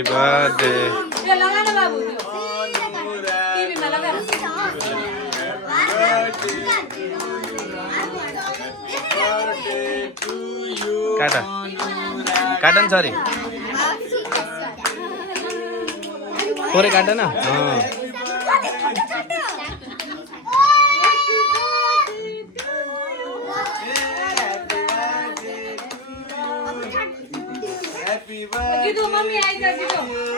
happy birthday त्यो लगा ना बाबू त्यो टीवी में लगा काटा काटन सरी थोड़े काटा ना हाँ गिदो मम्मी आई जा गिदो